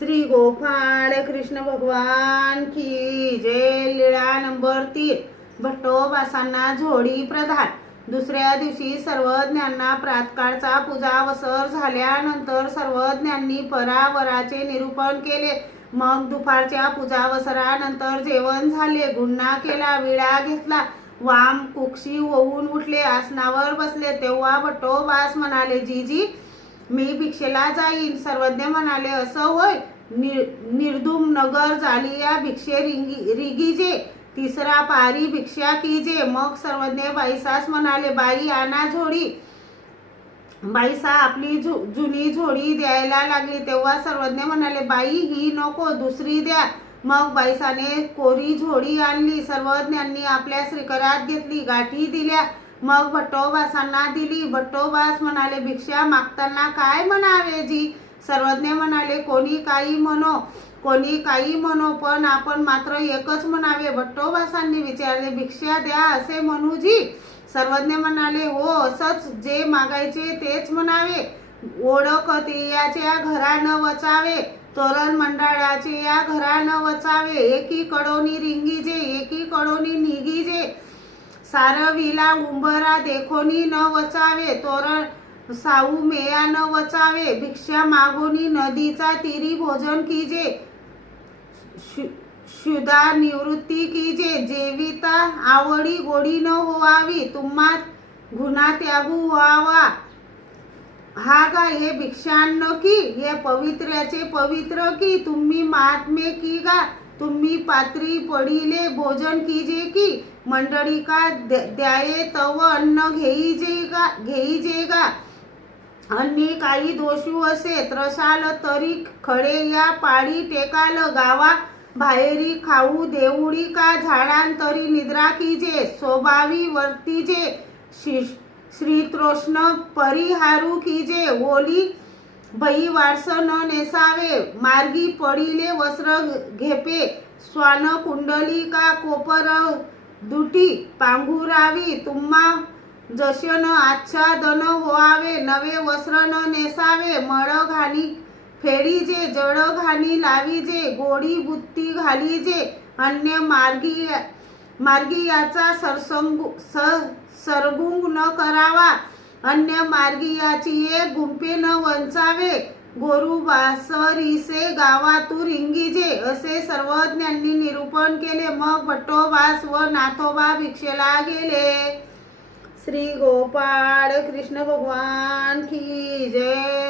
श्री गोपाळ कृष्ण भगवान की जय. लीळा नंबर तीन. भट्टोबासांना झोडी प्रधान. दुसऱ्या दिवशी सर्वज्ञांना प्रातकाळचा पूजावसर झाल्यानंतर सर्वज्ञांनी परावराचे निरूपण केले. मग दुपारच्या पूजावसरानंतर जेवण झाले. गुन्हा केला विळा घेतला. वाम कुक्षी होऊन उठले आसनावर बसले. तेव्हा भट्टोबास म्हणाले जीजी मी भिक्षेला जाईन. सर्वज्ञ म्हणाले असं होय. निर्धुम नगर झाली या भिक्षे रिंगी रिगीजे. तिसरा पारी भिक्षा कीजे. मग सर्वज्ञ बाईसास म्हणाले बाई आणा झोडी बाईसा आपली झु जुनी झोडी द्यायला लागली. तेव्हा सर्वज्ञ म्हणाले बाई ही नको दुसरी द्या. मग बाईसाने कोरी झोडी आणली. सर्वज्ञांनी आपल्या श्रीकरात घेतली गाठी दिल्या. मग भट्टोबासांना दिली. भट्टोबास म्हणाले भिक्षा मागताना काय म्हणावे जी सर्वज्ञ म्हणाले कोणी काही म्हणो कोणी काही म्हणो पण आपण मात्र एकच म्हणावे. भट्टोबासांनी विचारले भिक्षा द्या असे म्हणू जी. सर्वज्ञ म्हणाले हो असंच जे मागायचे तेच म्हणावे. ओळख याच्या घरा न वचावे तोरण मंडळाचे या घरा न वचावे. एकी कडोनी रिंगी जे एकी कडोनी निगीजे. सारविला उंबरा देखोनी न वचावे तोरण साऊ मेया न वचावे भिक्षा मागोनी नदीचा तीरी भोजन कीजे शु- शुदा निवृत्ती कीजे जेविता आवडी गोडी न होवावी तुम्हा गुन्हा त्यागू व्हावा. हा का हे भिक्षान्न की हे पवित्र्याचे पवित्र की तुम्ही महात्मे की गा तुम्ही पात्री पडिले भोजन कीजे की मंडळी का द्याये तव अन्न घेईजे का घेईजे का अन्नी काही दोषू असे त्रसाल तरी खडे या पाळी टेकाल गावा. बाहेरी खाऊ देऊळी का झाडांतरी निद्रा कीजे स्वभावी वर्तीजे श्री श्रीतृष्ण परिहारू कीजे. ओली बई वारस न नेसावे मार्गी पडिले वस्त्र घेपे. स्वान कुंडली का कोपर दुटी पांघुरावी तुम्हा जशन आच्छादन व्हावे नवे वस्त्र न नेसावे मळ घाणी फेडीजे जड घाणी लावीजे गोडी बुत्ती घालीजे अन्य मार्गी मार्गी याचा सरसंग सरगुंग न करावा अन्य मार्गी याची एक गुंपे न वंचावे गोरू बासरीसे गावातू रिंगीजे असे सर्वज्ञांनी निरूपण केले. मग भट्टोबास व नाथोबा भिक्षेला गेले. श्री गोपाळ कृष्ण भगवान की जय.